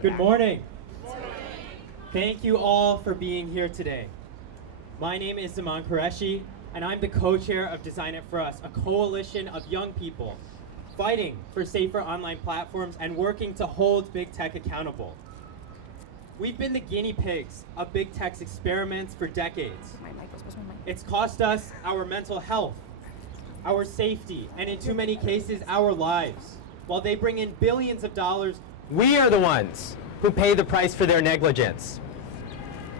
Good morning. Thank you all for being here today. My name is Zamaan, and I'm the co-chair of Design It For Us, a coalition of young people fighting for safer online platforms and working to hold big tech accountable. We've been the guinea pigs of big tech's experiments for decades. It's cost us our mental health, our safety, and in too many cases, our lives. While they bring in billions of dollars, we are the ones who pay the price for their negligence.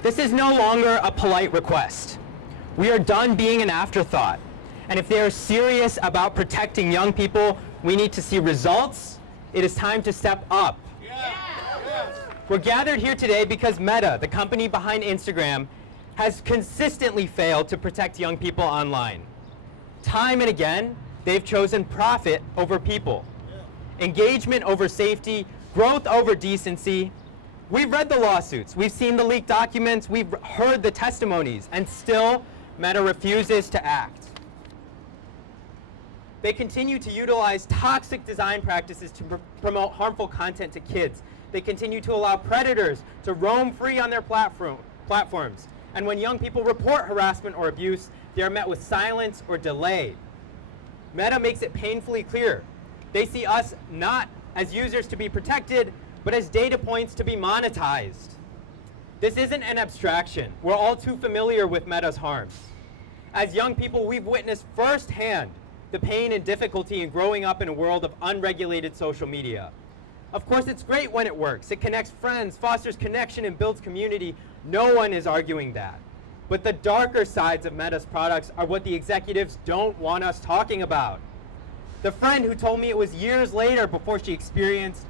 This is no longer a polite request. We are done being an afterthought. And if they are serious about protecting young people, we need to see results. It is time to step up. We're gathered here today because Meta, the company behind Instagram, has consistently failed to protect young people online. Time and again, they've chosen profit over people, engagement over safety, growth over decency. We've read the lawsuits, we've seen the leaked documents, we've heard the testimonies, and still Meta refuses to act. They continue to utilize toxic design practices to promote harmful content to kids. They continue to allow predators to roam free on their platforms. And when young people report harassment or abuse, they are met with silence or delay. Meta makes it painfully clear. They see us not as users to be protected, but as data points to be monetized. This isn't an abstraction. We're all too familiar with Meta's harms. As young people, we've witnessed firsthand the pain and difficulty in growing up in a world of unregulated social media. Of course, it's great when it works. It connects friends, fosters connection, and builds community. No one is arguing that. But the darker sides of Meta's products are what the executives don't want us talking about. The friend who told me it was years later before she experienced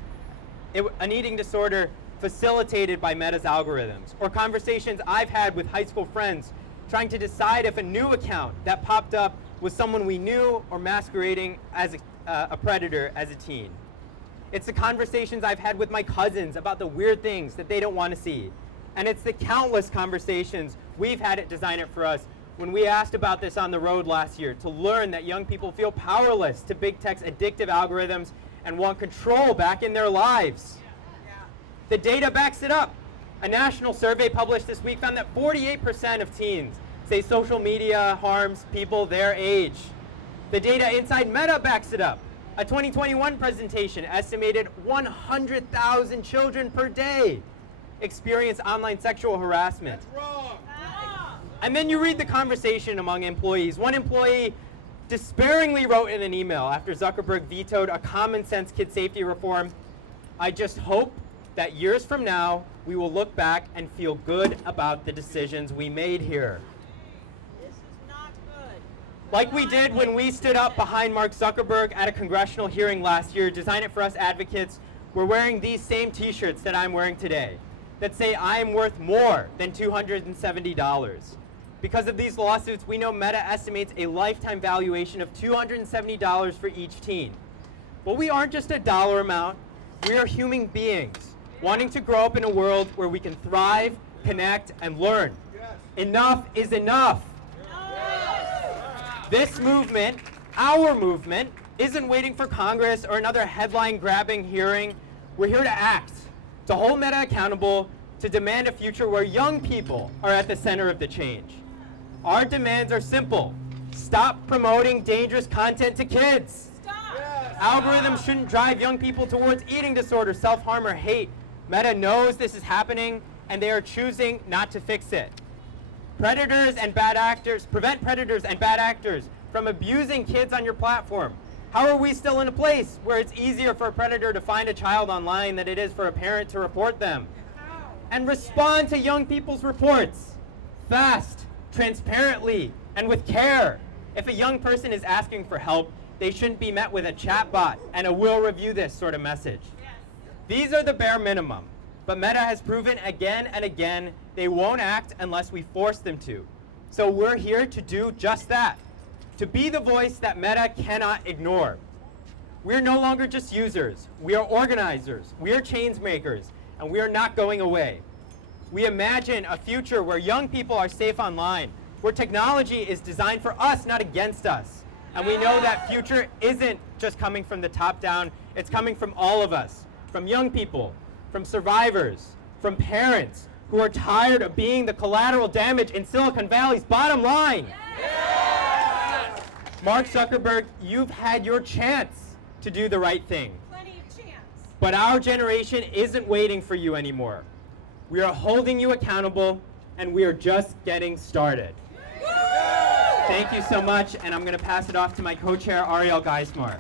an eating disorder facilitated by Meta's algorithms, or conversations I've had with high school friends trying to decide if a new account that popped up was someone we knew or masquerading as a predator as a teen. It's the conversations I've had with my cousins about the weird things that they don't want to see. And it's the countless conversations we've had at Design It For Us when we asked about this on the road last year to learn that young people feel powerless to big tech's addictive algorithms and want control back in their lives. The data backs it up. A national survey published this week found that 48% of teens say social media harms people their age. The data inside Meta backs it up. A 2021 presentation estimated 100,000 children per day experience online sexual harassment. That's wrong. And then you read the conversation among employees. One employee despairingly wrote in an email after Zuckerberg vetoed a common sense kid safety reform, "I just hope that years from now, we will look back and feel good about the decisions we made here." Like we did when we stood up behind Mark Zuckerberg at a congressional hearing last year, Design It For Us advocates were wearing these same t-shirts that I'm wearing today that say I am worth more than $270. Because of these lawsuits, we know Meta estimates a lifetime valuation of $270 for each teen. But we aren't just a dollar amount, we are human beings wanting to grow up in a world where we can thrive, connect, and learn. Yes. Enough is enough. This movement, our movement, isn't waiting for Congress or another headline-grabbing hearing. We're here to act, to hold Meta accountable, to demand a future where young people are at the center of the change. Our demands are simple. Stop promoting dangerous content to kids. Yes. Algorithms shouldn't drive young people towards eating disorder, self-harm, or hate. Meta knows this is happening, and they are choosing not to fix it. Prevent predators and bad actors from abusing kids on your platform. How are we still in a place where it's easier for a predator to find a child online than it is for a parent to report them? And respond to young people's reports fast, transparently, and with care. If a young person is asking for help, they shouldn't be met with a chatbot and a "we'll review this" sort of message. These are the bare minimum, but Meta has proven again and again they won't act unless we force them to. So we're here to do just that, to be the voice that Meta cannot ignore. We're no longer just users, we are organizers, we are change makers, and we are not going away. We imagine a future where young people are safe online, where technology is designed for us, not against us. And we know that future isn't just coming from the top down, it's coming from all of us, from young people, from survivors, from parents who are tired of being the collateral damage in Silicon Valley's bottom line. Yes! Mark Zuckerberg, you've had your chance to do the right thing. Plenty of chance. But our generation isn't waiting for you anymore. We are holding you accountable, and we are just getting started. Thank you so much, and I'm going to pass it off to my co-chair, Ariel Geismar.